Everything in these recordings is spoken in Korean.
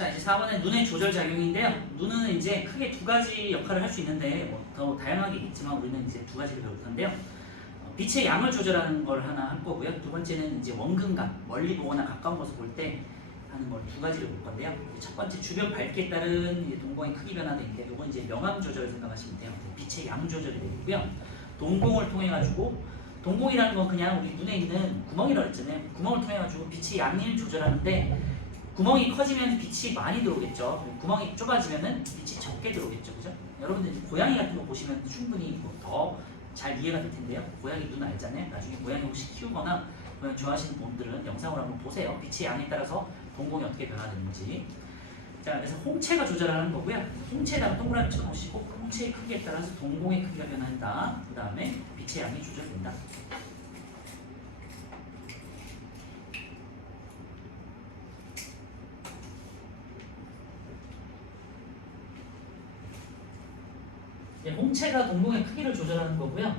자, 이제 4번은 눈의 조절 작용인데요. 눈은 이제 크게 두 가지 역할을 할 수 있는데 더 다양하게 있지만 우리는 이제 두 가지를 배울 건데요. 빛의 양을 조절하는 걸 하나 할 거고요. 두 번째는 이제 원근감, 멀리 보거나 가까운 곳을 볼 때 하는 걸 두 가지를 볼 건데요. 첫 번째 주변 밝기에 따른 이제 동공의 크기 변화인데 이건 이제 명암 조절을 생각하시면 돼요. 빛의 양 조절이 되고요. 동공을 통해 가지고 동공이라는 건 그냥 우리 눈에 있는 구멍이라고 했잖아요. 구멍을 통해 가지고 빛의 양을 조절하는데 구멍이 커지면 빛이 많이 들어오겠죠. 구멍이 좁아지면은 빛이 적게 들어오겠죠, 그죠? 여러분들 이제 고양이 같은 거 보시면 충분히 더 잘 이해가 될 텐데요. 고양이 눈 알잖아요. 나중에 고양이 혹시 키우거나 고양이 좋아하시는 분들은 영상으로 한번 보세요. 빛의 양에 따라서 동공이 어떻게 변화되는지. 자, 그래서 홍채가 조절하는 거고요. 홍채에다가 동그라미 쳐놓으시고 홍채의 크기에 따라서 동공의 크기가 변한다. 그 다음에 빛의 양이 조절된다. 홍채가 동공의 크기를 조절하는 거고요.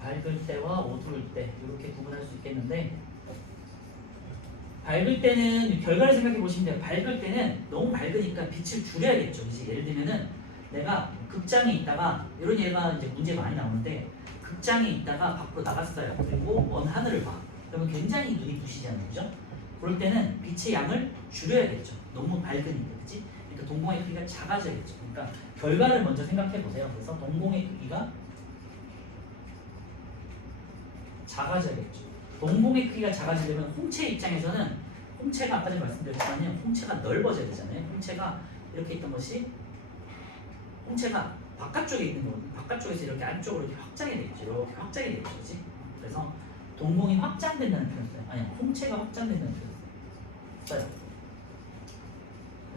밝을 때와 어두울 때 이렇게 구분할 수 있겠는데 밝을 때는 결과를 생각해 보시면 돼요. 밝을 때는 너무 밝으니까 빛을 줄여야겠죠. 그치? 예를 들면은 내가 극장에 있다가 이런 예가 이제 문제 많이 나오는데 극장에 있다가 밖으로 나갔어요. 그리고 먼 하늘을 봐. 그러면 굉장히 눈이 부시잖아요. 그죠? 그럴 때는 빛의 양을 줄여야겠죠. 너무 밝으니까, 그치? 그러니까 동공의 크기가 작아져야겠죠. 그러니까 결과를 먼저 생각해 보세요. 그래서 동공의 크기가 작아져야겠죠. 동공의 크기가 작아지려면 홍채 입장에서는 홍채가 아까 전에 말씀드렸지만요. 홍채가 넓어져야 되잖아요. 홍채가 이렇게 있던 것이 홍채가 바깥쪽에 있는 거거든요. 바깥쪽에서 이렇게 안쪽으로 이렇게 확장이 되겠죠. 이렇게 확장이 되겠죠. 그치? 그래서 동공이 확장된다는 표현을 써요. 아니, 홍채가 확장된다는 표현을 써요.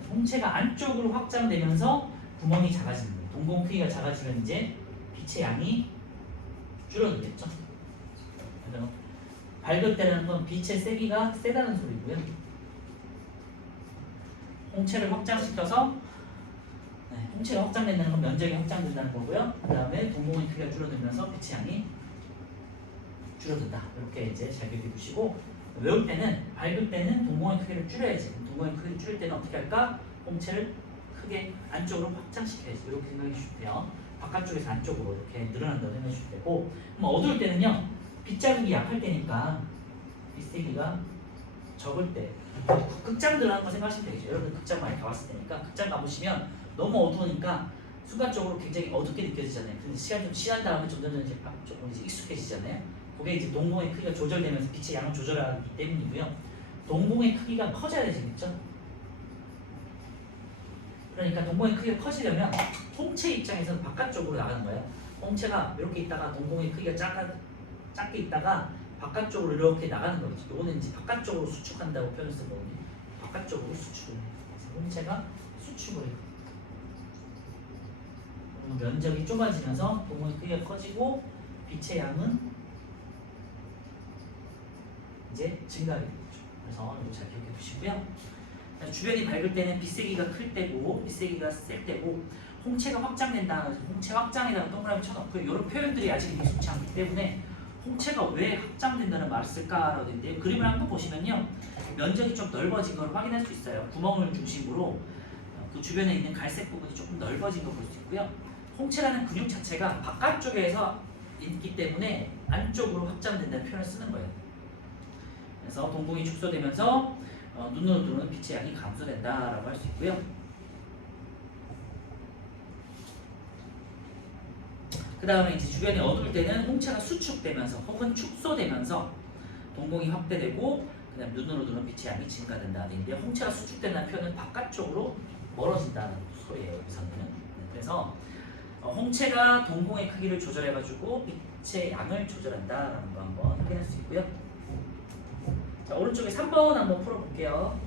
홍채가 안쪽으로 확장되면서 구멍이 작아지는 거예요. 동공 크기가 작아지면 이제 빛의 양이 줄어들겠죠. 그래서 밝을 때라는 건 빛의 세기가 세다는 소리고요. 홍채를 확장시켜서 홍채가 확장된다는 건 면적이 확장된다는 거고요. 그 다음에 동공의 크기가 줄어들면서 빛의 양이 줄어든다. 이렇게 이제 잘 기억해 두시고 외울 때는 밝을 때는 동공의 크기를 줄여야지. 동공의 크기를 줄일 때는 어떻게 할까? 홍채를 크게 안쪽으로 확장시켜야지. 이렇게 생각해 주시면 돼요. 바깥쪽에서 안쪽으로 이렇게 늘어난다고 생각해 주시면 되고 그럼 어두울 때는요. 빛 자극이 약할 때니까 빛 세기가 적을 때 극장 들어가는 거 생각하시면 되겠죠. 여러분 극장 많이 가봤을 테니까 극장 가보시면 너무 어두우니까 순간적으로 굉장히 어둡게 느껴지잖아요. 근데 시간 좀 지난 다음에 점점 이제 조금 이제 익숙해지잖아요. 그게 이제 동공의 크기가 조절되면서 빛의 양을 조절하기 때문이고요. 동공의 크기가 커져야 되겠죠. 그러니까 동공의 크기가 커지려면 홍채 입장에서는 바깥쪽으로 나가는 거예요. 홍채가 이렇게 있다가 동공의 크기가 작게 있다가 바깥쪽으로 이렇게 나가는 거겠죠. 이거는 이제 바깥쪽으로 수축한다고 표현을 쓰거든요. 바깥쪽으로 수축을 해요. 그래서 홍채가 수축을 해요. 면적이 좁아지면서 동공의 크기가 커지고 빛의 양은 이제 증가하게 되겠죠. 그래서 이거 잘 기억해 두시고요. 주변이 밝을 때는 빛세기가 클 때고 빛세기가 셀 때고 홍채가 확장된다. 홍채 확장에다가 동그라미 쳐놓고요. 이런 표현들이 아직 익숙치 않기 때문에 홍채가 왜 확장된다는 말을 쓸까라고 되는데요. 그림을 한번 보시면요. 면적이 좀 넓어진 걸 확인할 수 있어요. 구멍을 중심으로 그 주변에 있는 갈색 부분이 조금 넓어진 걸 볼 수 있고요. 홍채라는 근육 자체가 바깥쪽에서 있기 때문에 안쪽으로 확장된다는 표현을 쓰는 거예요. 그래서 동공이 축소되면서 눈으로 들어오는 빛의 양이 감소된다라고 할 수 있고요. 그 다음에 이제 주변이 어두울 때는 홍채가 수축되면서 혹은 축소되면서 동공이 확대되고 그 다음에 눈으로 들어오는 빛의 양이 증가된다. 근데 홍채가 수축된다는 표현은 바깥쪽으로 멀어진다는 소리예요. 여기서는. 그래서 홍채가 동공의 크기를 조절해가지고 빛의 양을 조절한다라는 거 한번 확인할 수 있고요. 자, 오른쪽에 3번 한번 풀어볼게요.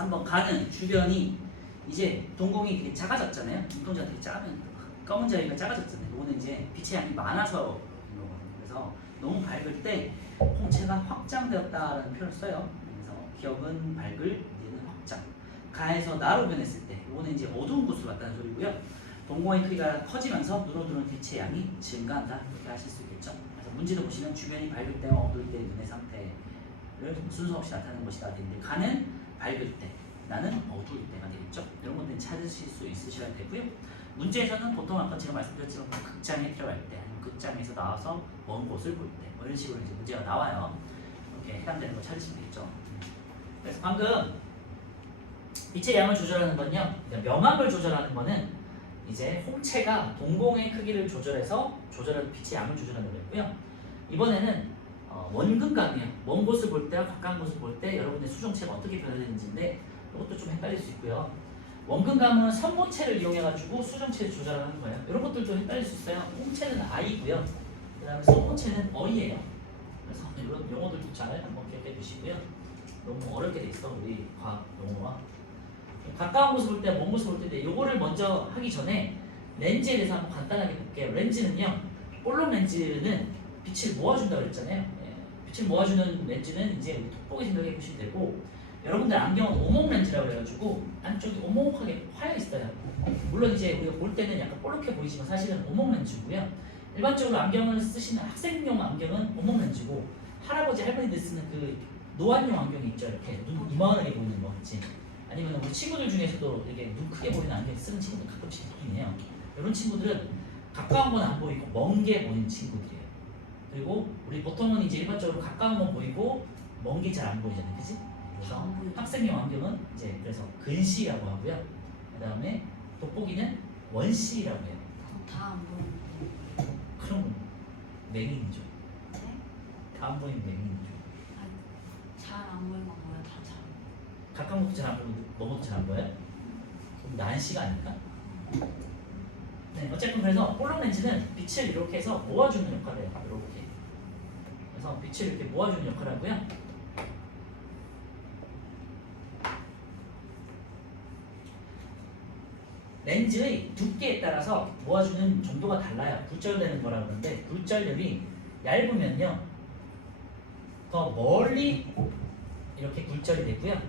3번 가는 주변이 이제 동공이 되게 작아졌잖아요. 눈동자가 되게 작으면 검은 자리가 작아졌잖아요. 이거는 이제 빛의 양이 많아서 그런 거거든요. 그래서 너무 밝을 때 홍채가 확장되었다라는 표현을 써요. 그래서 기억은 밝을, 얘는 확장. 가에서 나로 변했을 때 이거는 이제 어두운 곳으로 갔다는 소리고요. 동공의 크기가 커지면서 눈으로 들어오는 빛의 양이 증가한다. 이렇게 하실 수 있겠죠. 그래서 문제도 보시면 주변이 밝을 때와 어두울 때 눈의 상태를 순서 없이 나타내는 것이다. 되는데 가는 밝을 때, 나는 어두울 때가 되겠죠. 이런 것들은 찾으실 수 있으셔야 되고요. 문제에서는 보통 아까 제가 말씀드렸지만 극장에 들어갈 때, 아니면 극장에서 나와서 먼 곳을 볼 때, 뭐 이런 식으로 이제 문제가 나와요. 이렇게 해당되는 걸 찾으시면 되겠죠. 그래서 방금 빛의 양을 조절하는 건요, 명암을 조절하는 거는 이제 홍채가 동공의 크기를 조절해서 조절하는 빛의 양을 조절하는 거였고요. 이번에는 원근감이요. 먼 곳을 볼 때와 가까운 곳을 볼 때 여러분의 수정체가 어떻게 변화되는지인데 이것도 좀 헷갈릴 수 있고요. 원근감은 선모체를 이용해가지고 수정체를 조절하는 거예요. 이런 것들도 헷갈릴 수 있어요. 홍채는 I고요. 그 다음에 선모체는 어이예요. 그래서 이런 용어들도 잘 한번 기억해 두시고요. 너무 어렵게 돼 있어 우리 과학 용어와. 가까운 곳을 볼 때, 먼 곳을 볼 때, 요거를 먼저 하기 전에 렌즈에 대해서 한번 간단하게 볼게요. 렌즈는요, 볼록 렌즈는 빛을 모아준다고 그랬잖아요. 예, 빛을 모아주는 렌즈는 이제 우리 돋보기 생각해 보시면 되고, 여러분들 안경은 오목 렌즈라고 해가지고 안쪽이 오목하게 파여 있어요. 물론 이제 우리가 볼 때는 약간 볼록해 보이지만 사실은 오목 렌즈고요. 일반적으로 안경을 쓰시는 학생용 안경은 오목 렌즈고, 할아버지 할머니들 쓰는 그 노안용 안경이 있죠. 이렇게 눈 이만하게 보이는 거 있지. 아니면 우리 친구들 중에서도 이렇게 눈 크게 보이는 안경 쓰는 친구들 가끔씩 있긴 해요. 이런 친구들은 가까운 건 안 보이고 먼 게 보이는 친구들이에요. 그리고 우리 보통은 이제 일반적으로 가까운 건 보이고 먼 게 잘 안 보이잖아요, 그치? 그래서 학생용 안경은 이제 그래서 근시라고 하고요. 그 다음에 돋보기는 원시라고 해요. 다 안 보이는데. 그럼 맹인이죠. 네? 다 안 보이는 맹인이죠. 잘 안 보이는 건 뭐야? 다 잘. 가까운 것도 잘 안 보이고 먼 것도 잘 안 보여요? 그럼 난시가 아닐까? 네, 어쨌든 그래서 볼록 렌즈는 빛을 이렇게 해서 모아주는 역할을 해요. 이렇게. 그래서 빛을 이렇게 모아주는 역할을 하고요. 렌즈의 두께에 따라서 모아주는 정도가 달라요. 굴절되는 거라 그러는데 굴절력이 얇으면요 더 멀리 이렇게 굴절이 되고요.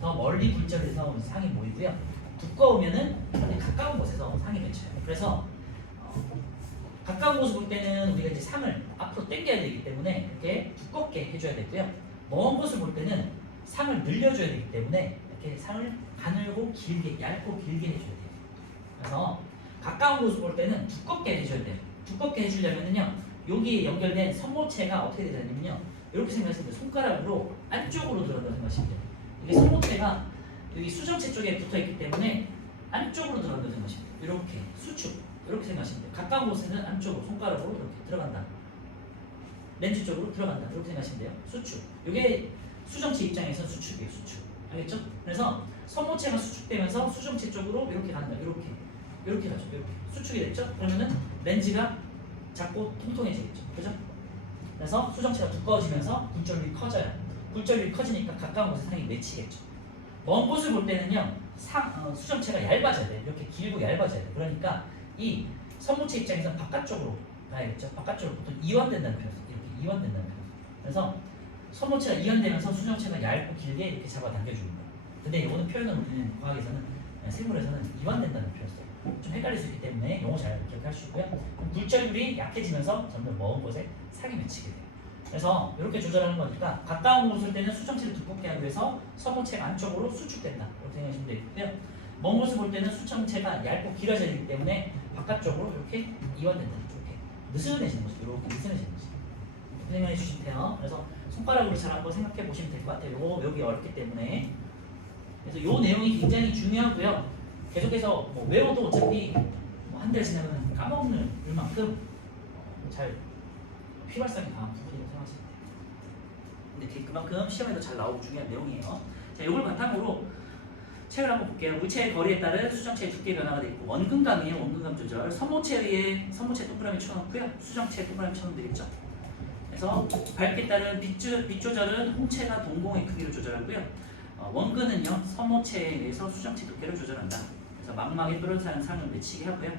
더 멀리 굴절해서 상이 모이고요. 두꺼우면은 가까운 곳에서 상이 맺혀요. 그래서 가까운 곳을 볼 때는 우리가 이제 상을 앞으로 당겨야 되기 때문에 이렇게 두껍게 해줘야 되고요. 먼 곳을 볼 때는 상을 늘려줘야 되기 때문에 이렇게 상을 가늘고 길게, 얇고 길게 해줘야 돼요. 그래서 가까운 곳을 볼 때는 두껍게 해줘야 돼요. 두껍게 해주려면요 여기에 연결된 선모체가 어떻게 되냐면요 이렇게 생각하시면 돼요. 손가락으로 안쪽으로 들어간다고 생각하시면 돼요. 이게 선모체가 여기 수정체 쪽에 붙어 있기 때문에 안쪽으로 들어간다고 생각하시면 돼요. 이렇게 수축 이렇게 생각하시면 돼요. 가까운 곳에는 안쪽으로 손가락으로 이렇게 들어간다. 렌즈 쪽으로 들어간다. 이렇게 생각하시면 돼요. 수축. 이게 수정체 입장에서 수축이에요. 수축. 알겠죠? 그래서 선모체가 수축되면서 수정체 쪽으로 이렇게 간다. 이렇게 가죠. 이렇게 수축이 됐죠? 그러면은 렌즈가 작고 통통해지겠죠. 그죠? 그래서 수정체가 두꺼워지면서 굴절력이 커져요. 굴절력이 커지니까 가까운 곳에 상이 맺히겠죠. 먼 곳을 볼 때는요 수정체가 얇아져야 돼요. 이렇게 길고 얇아져야 돼요. 그러니까 이 선모체 입장에서 바깥쪽으로 가야겠죠. 바깥쪽으로 보통 이완된다는 표현. 이렇게 이완된다는 표현. 그래서 선모체가 이완되면서 수정체가 얇고 길게 이렇게 잡아당겨주는 거예요. 근데 이거는 표현을 우리는 과학에서는 생물에서는 이완된다는 표현을 써요. 좀 헷갈릴 수 있기 때문에 용어 잘 기억하시고요. 굴절률이 약해지면서 점점 먼 곳에 상이 맺히게 돼요. 그래서 이렇게 조절하는 거니까 가까운 곳을 때는 수정체를 두껍게 하기 위해서 선모체가 안쪽으로 수축된다. 이렇게 생각하시면 되고요. 먼 곳을 볼 때는 수정체가 얇고 길어져야 되기 때문에 바깥쪽으로 이렇게 이완된다. 이렇게 느슨해지는 거죠. 이렇게 느슨해지는 거죠. 이렇게 생각해 주시면 돼요. 그래서 손가락으로 잘 한번 생각해 보시면 될 것 같아요. 여기 어렵기 때문에. 그래서 이 내용이 굉장히 중요하고요. 계속해서 뭐 외워도 어차피 한 달 지나면 까먹을 만큼 잘 휘발성이 강한 부분이라고 생각하시면 돼요. 근데 그만큼 시험에도 잘 나오고 중요한 내용이에요. 자, 이걸 바탕으로 책을 한번 볼게요. 물체의 거리에 따른 수정체의 두께 변화가 되어 있고 원근감이에요. 원근감 조절. 선모체에 의해 선모체 동그라미 쳐놓고요. 수정체에 동그라미 쳐놓으면 되겠죠. 그래서 밝기에 따른 빛 조절은 홍채가 동공의 크기를 조절하고요. 원근은요 섬호체에 의해서 수정체 두께를 조절한다. 그래서 망막에 뾰루타는 상을 맺히게 하고요.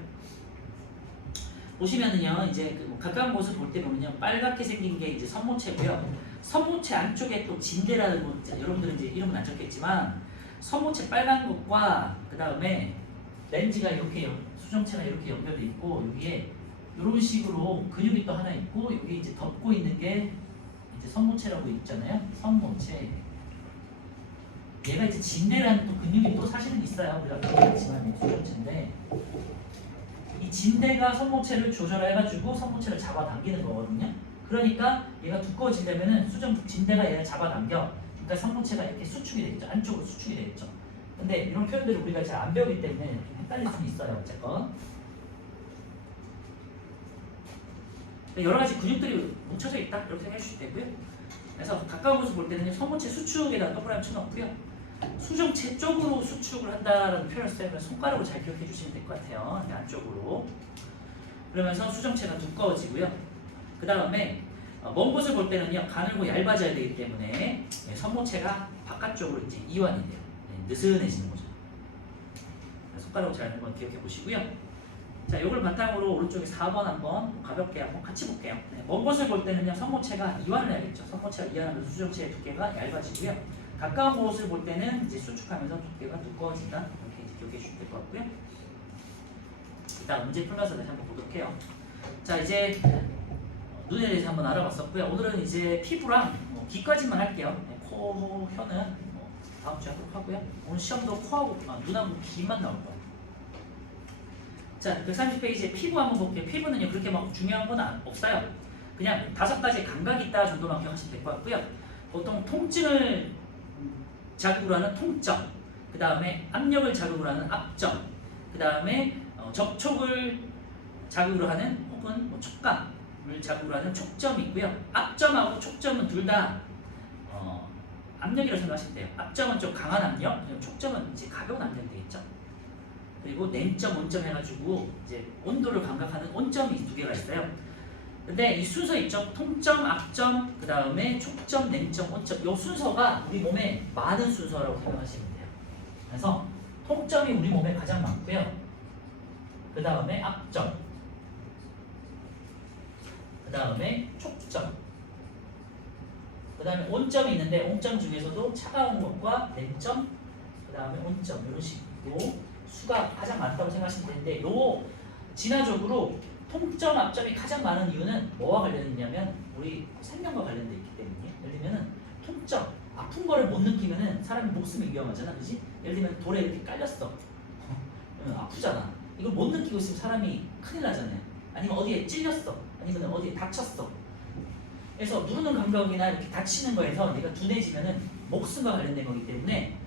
보시면은요 이제 그뭐 가까운 곳을 볼 때 보면요 빨갛게 생긴 게 이제 섬모체고요. 섬모체 안쪽에 또 진대라는 거 여러분들은 이제 이름은 안 적겠지만 섬모체 빨간 것과 그 다음에 렌즈가 이렇게 수정체가 이렇게 연결돼 있고 여기에 이런 식으로 근육이 또 하나 있고 여기 이제 덮고 있는 게 이제 섬모체라고 있잖아요. 섬모체. 얘가 이제 진대라는 또 근육이 또 사실은 있어요. 우리가 보겠지만 수정체인데. 이 진대가 섬모체를 조절해가지고 섬모체를 잡아당기는 거거든요. 그러니까 얘가 두꺼워지려면은 진대가 얘를 잡아당겨. 그러니까 섬모체가 이렇게 수축이 되겠죠. 안쪽으로 수축이 되겠죠. 근데 이런 표현들을 우리가 잘 안 배우기 때문에 좀 헷갈릴 수는 있어요. 어쨌건 여러 가지 근육들이 뭉쳐져 있다 이렇게 생각해 주시면 되고요. 그래서 가까운 곳을 볼 때는 섬모체 수축에다 동그라미 쳐놓고요. 수정체 쪽으로 수축을 한다라는 표현을 써요. 그래서 손가락으로 잘 기억해 주시면 될 것 같아요. 안쪽으로. 그러면서 수정체가 두꺼워지고요. 그 다음에 먼 곳을 볼 때는요 가늘고 얇아져야 되기 때문에 섬모체가 바깥쪽으로 이제 이완이 돼요. 느슨해지는 거죠. 손가락으로 잘 한번 기억해 보시고요. 자, 이걸 바탕으로 오른쪽에 4번 한번 가볍게 한번 같이 볼게요. 먼 곳을 볼 때는요 섬모체가 이완을 해야겠죠. 섬모체가 이완하면서 수정체의 두께가 얇아지고요. 가까운 곳을 볼 때는 이제 수축하면서 두께가 두꺼워진다. 이렇게 이제 기억해 주시면 될 것 같고요. 일단 문제 풀면서 다시 한번 보도록 해요. 자, 이제 눈에 대해서 한번 알아봤었고요. 오늘은 이제 피부랑 귀까지만 할게요. 코, 혀는 다음 주에 하도록 하고요. 오늘 시험도 코하고 눈하고 귀만 나올 거예요. 자, 130페이지에 피부 한번 볼게요. 피부는요 그렇게 막 중요한 건 없어요. 그냥 5가지 감각이 있다 정도만 기억하시면 될 것 같고요. 보통 통증을 자극으로 하는 통점, 그 다음에 압력을 자극으로 하는 압점, 그 다음에 접촉을 자극으로 하는 혹은 촉감을 자극으로 하는 촉점이 있고요. 압점하고 촉점은 둘 다 압력이라고 생각하시면 돼요. 압점은 좀 강한 압력, 촉점은 이제 가벼운 압력이 되겠죠. 그리고 냉점, 온점 해가지고 이제 온도를 감각하는 온점이 2개가 있어요. 근데 이 순서 있죠? 통점, 압점, 그 다음에 촉점, 냉점, 온점. 이 순서가 우리 몸에 많은 순서라고 생각하시면 돼요. 그래서 통점이 우리 몸에 가장 많고요. 그 다음에 압점, 그 다음에 촉점, 그 다음에 온점이 있는데 온점 중에서도 차가운 것과 냉점, 그 다음에 온점 이런 식으로 수가 가장 많다고 생각하시면 되는데 요 진화적으로 통점, 압점이 가장 많은 이유는 뭐와 관련이 있냐면 우리 생명과 관련돼 있기 때문에. 예를 들면은 통점, 아픈 거를 못 느끼면은 사람이 목숨이 위험하잖아, 그렇지? 예를 들면 돌에 이렇게 깔렸어, 아프잖아. 이걸 못 느끼고 있으면 사람이 큰일 나잖아요. 아니면 어디에 찔렸어, 아니면 어디에 다쳤어. 그래서 누르는 감각이나 이렇게 다치는 거에서 내가 둔해지면은 목숨과 관련된 거기 때문에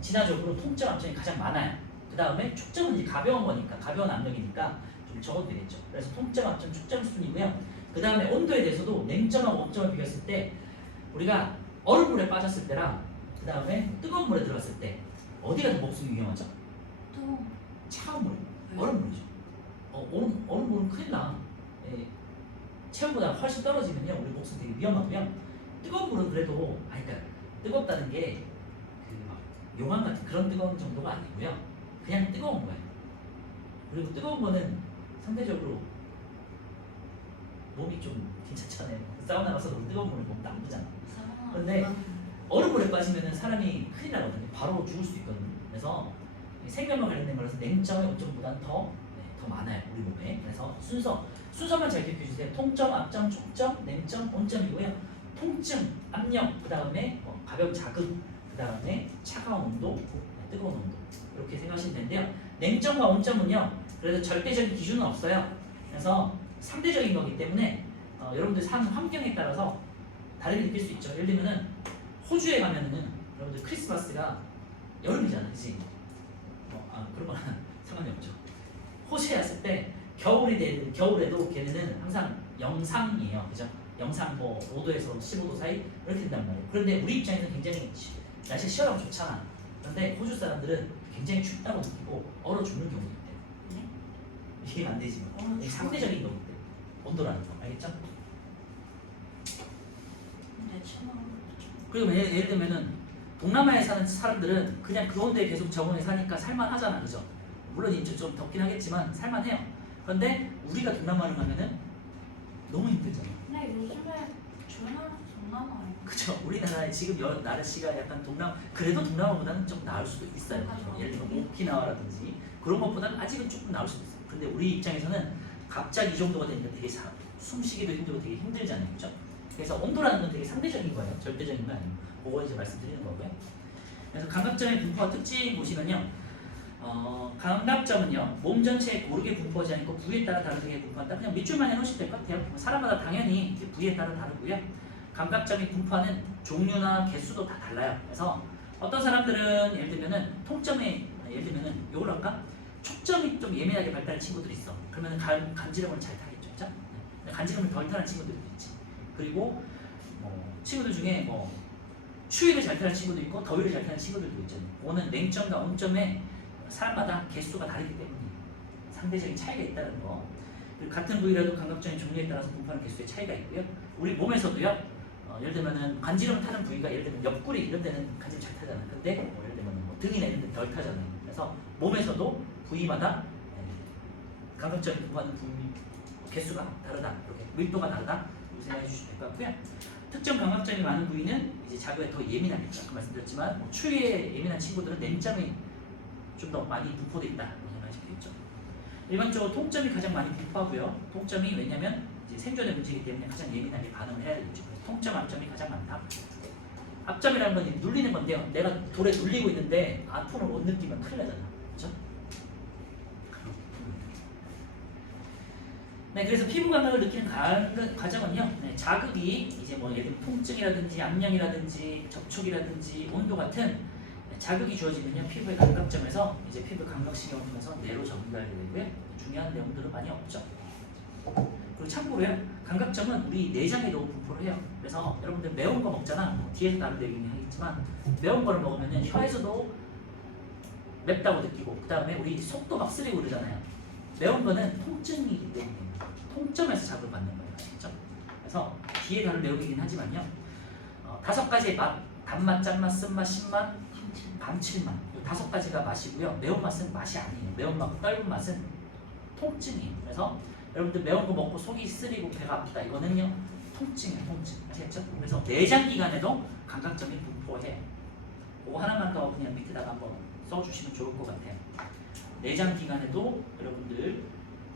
진화적으로 통점, 압점이 가장 많아요. 그 다음에 촉점은 이제 가벼운 거니까, 가벼운 압력이니까 좀 적어도 되겠죠. 그래서 통점, 압점, 촉점 순이고요. 그 다음에 온도에 대해서도 냉점하고 온점을 비교했을 때 우리가 얼음물에 빠졌을 때랑 그 다음에 뜨거운 물에 들어갔을 때 어디가 더 목숨이 위험하죠? 또 차가운 물에, 얼음물이죠. 얼음물은 큰일 나. 체온보다 훨씬 떨어지면요 우리 목숨 되게 위험하고요. 뜨거운 물은 그래도 그러니까 뜨겁다는 게 그 막 용암 같은 그런 뜨거운 정도가 아니고요. 그냥 뜨거운 거예요. 그리고 뜨거운 거는 상대적으로 몸이 좀 괜찮잖아요. 사우나 가서 뜨거운 물을 몸 나쁘잖아. 근데 얼음물에 빠지면은 사람이 큰일 나거든요. 바로 죽을 수 있거든요. 그래서 생명과 관련된 거라서 냉점의 온점보다는 더 많아요 우리 몸에. 그래서 순서만 잘 기억해 주세요. 통점, 압점, 촉점, 냉점, 온점이고요. 통증, 압력, 그 다음에 가벼운 자극, 그 다음에 차가운 온도, 뜨거운 온도 이렇게 생각하시면 되는데요. 냉점과 온점은요 그래서 절대적인 기준은 없어요. 그래서 상대적인 거기 때문에 여러분들 사는 환경에 따라서 다르게 느낄 수 있죠. 예를 들면은 호주에 가면은 여러분들 크리스마스가 여름이잖아, 그치? 그런 거랑 상관이 없죠. 호주에 왔을 때 겨울에도 걔네는 항상 영상이에요, 그죠? 영상 5도에서 15도 사이 이렇게 된단 말이에요. 그런데 우리 입장에서는 굉장히 날씨 시원하고 좋잖아. 그런데 호주 사람들은 굉장히 춥다고 느끼고 얼어 죽는 경우도 있대요. 이해가 안 되지만 상대적인 거기 때문에 온도라는 거 알겠죠? 근데 처음 그리고 예를 들면은 동남아에 사는 사람들은 그냥 그런 데 계속 적응해 사니까 살만하잖아, 그죠? 물론 이제 좀 덥긴 하겠지만 살만해요. 그런데 우리가 동남아를 가면은 너무 힘들잖아. 근데 요즘에 저희 나라 동남아예요. 그죠? 우리나라에 지금 날씨가 약간 그래도 동남아보다는 좀 나을 수도 있어요. 맞아. 예를 들면 오키나와라든지 그런 것보다는 아직은 조금 나을 수도 있어요. 근데 우리 입장에서는 갑자기 이 정도가 되니까 되게 숨쉬기도 힘들고 되게 힘들잖아요, 그죠? 그래서 온도라는 건 되게 상대적인 거예요. 절대적인 거 아니에요. 그거 이제 말씀드리는 거고요. 그래서 감각점의 분포와 특징 보시면요. 감각점은요, 몸 전체에 고르게 분포하지 않고 부위에 따라 다르게 분포한다. 그냥 밑줄만 해놓으시면 될 것 같아요. 사람마다 당연히 부위에 따라 다르고요. 감각점이 분포하는 종류나 개수도 다 달라요. 그래서 어떤 사람들은 예를 들면은 예를 들면은 요걸 할까? 촉점이 좀 예민하게 발달한 친구들이 있어. 그러면 간지럼을 잘 타겠죠, 그죠? 간지럼을 덜 타는 친구들도 있지. 그리고 친구들 중에 추위를 잘 타는 친구도 있고 더위를 잘 타는 친구들도 있잖아요. 그거는 냉점과 온점의 사람마다 개수가 다르기 때문에 상대적인 차이가 있다는 거. 그리고 같은 부위라도 감각점의 종류에 따라서 분포하는 개수의 차이가 있고요. 우리 몸에서도요. 예를 들면은 간지럼 타는 부위가 예를 들면 옆구리 이런 데는 간지럼 잘 타잖아요. 근데 예를 들면 등이나 이런 데는 덜 타잖아요. 그래서 몸에서도 부위마다 감각점이 분포하는 부위 개수가 다르다. 이렇게 밀도가 다르다. 이렇게 생각해 주시면 될 것 같고요. 특정 감각점이 많은 부위는 이제 자극에 더 예민합니다. 아까 말씀드렸지만 추위에 예민한 친구들은 냉점이 좀 더 많이 분포되어 있다. 이렇게 생각하시면 되겠죠. 일반적으로 통점이 가장 많이 분포하고요. 통점이 왜냐면 이제 생존의 문제이기 때문에 가장 예민하게 반응을 해야 되겠죠. 그래서 통점, 앞점이 가장 많다. 앞점이라는 건 눌리는 건데요. 내가 돌에 눌리고 있는데 아픔을 못 느끼면 큰일 나잖아. 그렇죠? 네, 그래서 피부 감각을 느끼는 과정은요. 네, 자극이 이제 예를 들면 통증이라든지 압력이라든지 접촉이라든지 온도 같은 자극이 주어지면요 피부의 감각점에서 이제 피부 감각신경을 통해서 뇌로 전달이 되고요. 중요한 내용들은 많이 없죠. 그리고 참고로요 감각점은 우리 내장에도 분포를 해요. 그래서 여러분들 매운 거 먹잖아. 뒤에서 다른 얘기는 하겠지만 매운 거를 먹으면 혀에서도 맵다고 느끼고 그 다음에 우리 속도 막 쓰리고 그러잖아요. 매운 거는 통증이기 때문에 통점에서 자극을 받는 거예요. 그렇죠? 그래서 뒤에 다른 내용이긴 하지만요 5가지의 맛, 단맛, 짠맛, 쓴맛, 신맛, 감칠맛 이 5가지가 맛이고요. 매운맛은 맛이 아니에요. 매운맛, 떫은 맛은 통증이에요. 그래서 여러분들 매운 거 먹고 속이 쓰리고 배가 아프다 이거는요 통증이에요. 통증 아시겠죠? 그래서 내장기관에도 감각점이 분포해요. 그거 하나만 더 그냥 밑에다가 한번 써주시면 좋을 것 같아요. 내장기관에도 여러분들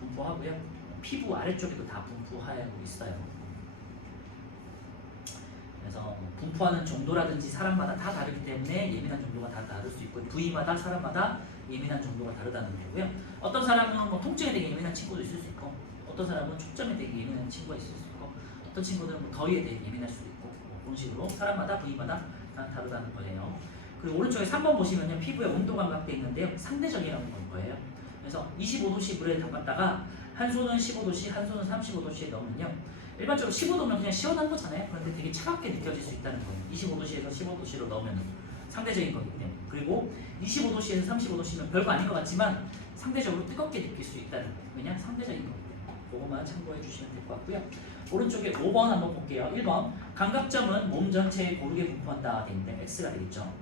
분포하고요. 피부 아래쪽에도 다 분포하고 있어요. 그래서 분포하는 정도라든지 사람마다 다 다르기 때문에 예민한 정도가 다 다를 수 있고 부위마다 사람마다 예민한 정도가 다르다는 거고요. 어떤 사람은 통증에 되게 예민한 친구도 있을 수 있고 어떤 사람은 촉점에 되게 예민한 친구가 있을 수 있고 어떤 친구들은 더위에 되게 예민할 수도 있고 그런 식으로 사람마다 부위마다 다 다르다는 거예요. 그리고 오른쪽에 3번 보시면요 피부에 온도 감각대 있는데요 상대적이라는 건 거예요. 그래서 25도씨 물에 담갔다가 한 손은 15도씨 한 손은 35도씨에 넣으면요 일반적으로 15도면 그냥 시원한 거잖아요. 그런데 되게 차갑게 느껴질 수 있다는 거예요. 25도씨에서 15도씨로 넣으면 상대적인 거기 때문에. 그리고 25도씨에서 35도씨면 별거 아닌 것 같지만 상대적으로 뜨겁게 느낄 수 있다는 거예요. 왜냐? 상대적인 거기 때문에. 그것만 참고해 주시면 될 것 같고요. 오른쪽에 5번 한번 볼게요. 1번 감각점은 몸 전체에 고르게 분포한다 되는데 X가 되겠죠.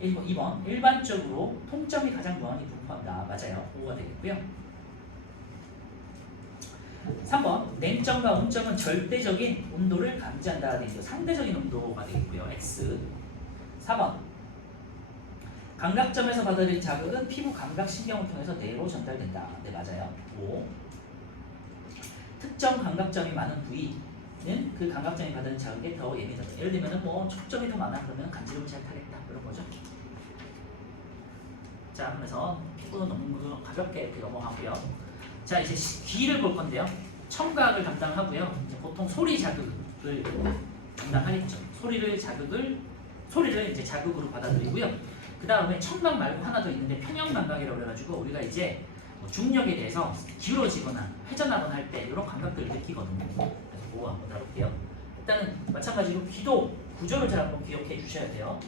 2번 일반적으로 통점이 가장 많이 분포한다. 맞아요. 5가 되겠고요. 3번 냉점과 온점은 절대적인 온도를 감지한다 되죠. 상대적인 온도가 되겠고요. X. 4번 감각점에서 받아들인 자극은 피부 감각신경을 통해서 뇌로 전달된다. 네 맞아요. 5. 특정 감각점이 많은 부위는 그 감각점이 받는 자극에 더 예민하다. 예를 들면 촉점이 더 많아 그러면 간지럼을 잘 타겠다. 그런 거죠. 자 그래서 피부는 너무 가볍게 이렇게 넘어가고요. 자 이제 귀를 볼 건데요. 청각을 담당하고요. 이제 보통 소리 자극을 담당하겠죠. 소리를 이제 자극으로 받아들이고요. 그 다음에 청각 말고 하나 더 있는데 평형감각이라고 해가지고 우리가 이제 중력에 대해서 기울어지거나 회전하거나 할 때 이런 감각들을 느끼거든요. 그래서 그거 한번 다룰게요. 일단은 마찬가지로 귀도 구조를 잘 한번 기억해 주셔야 돼요.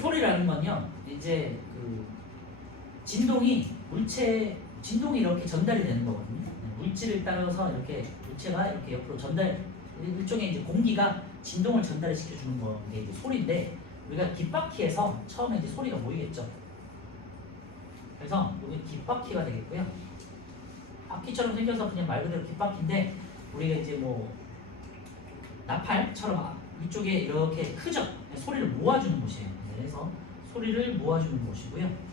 소리라는 건요 이제 그 진동이 이렇게 전달이 되는 거거든요. 물질을 따라서 이렇게 물체가 이렇게 옆으로 일종의 이제 공기가 진동을 전달시켜 주는 게 이제 소리인데, 우리가 귓바퀴에서 처음에 이제 소리가 모이겠죠. 그래서 이게 귓바퀴가 되겠고요. 바퀴처럼 생겨서 그냥 말 그대로 귓바퀴인데, 우리가 이제 뭐 나팔처럼 이쪽에 이렇게 크죠. 소리를 모아주는 곳이에요. 그래서 소리를 모아주는 곳이고요.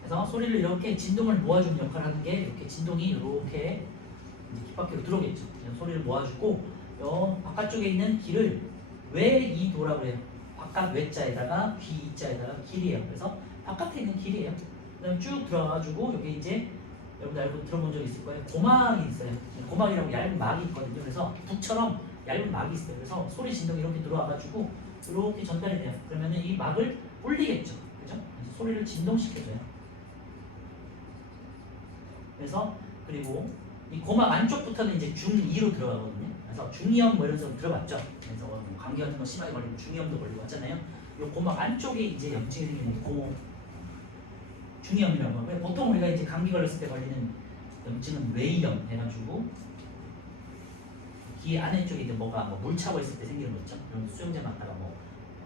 그래서 소리를 이렇게 진동을 모아주는 역할을 하는 게, 이렇게 진동이 이렇게 귓바퀴로 들어오겠죠. 소리를 모아주고, 바깥쪽에 있는 길을 외이도라고 해요. 바깥 외자에다가 귀자에다가 길이에요. 그래서 바깥에 있는 길이에요. 그다음 쭉 들어가가지고 여기 이제 여러분들 알고 들어본 적 있을 거예요. 고막이 있어요. 고막이라고 얇은 막이 있거든요. 그래서 북처럼 얇은 막이 있어요. 그래서 소리 진동이 이렇게 들어와가지고 이렇게 전달이 돼요. 그러면은 이 막을 울리겠죠. 그죠? 그래서 소리를 진동시켜줘요. 그래서 그리고 이 고막 안쪽부터는 이제 중2로 들어가거든요. 그래서 중이염 뭐 이런 거 들어봤죠. 그래서 뭐 감기 같은 거 심하게 걸리면 중이염도 걸리고 하잖아요. 이 고막 안쪽에 이제 염증이 생기는 중이염이라고 하고요. 보통 우리가 이제 감기 걸렸을 때 걸리는 염증은 외이염 해가지고 귀 안에 쪽에 이제 뭐가 물 차고 있을 때 생기는 거 있죠. 이런 수영장 갔다가 뭐